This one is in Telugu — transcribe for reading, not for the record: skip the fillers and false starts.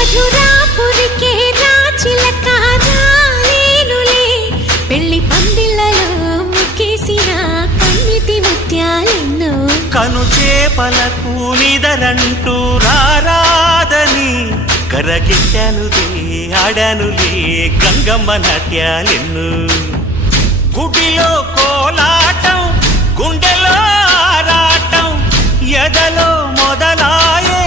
మధురాపురికే రాచిలక రాలేనులే పెళ్లి పందిళ్ళలో ముక్కేసిన కన్నిటి ముత్యాలెన్నో కను చేపలకు నిదరంటూ రారాదని కరగిట్టానులే ఆడానులే గంగమ్మ నాట్యాలెన్ను గుడిలో కోలాటం గుండెలో ఆరాటం ఎదలో మొదలాయే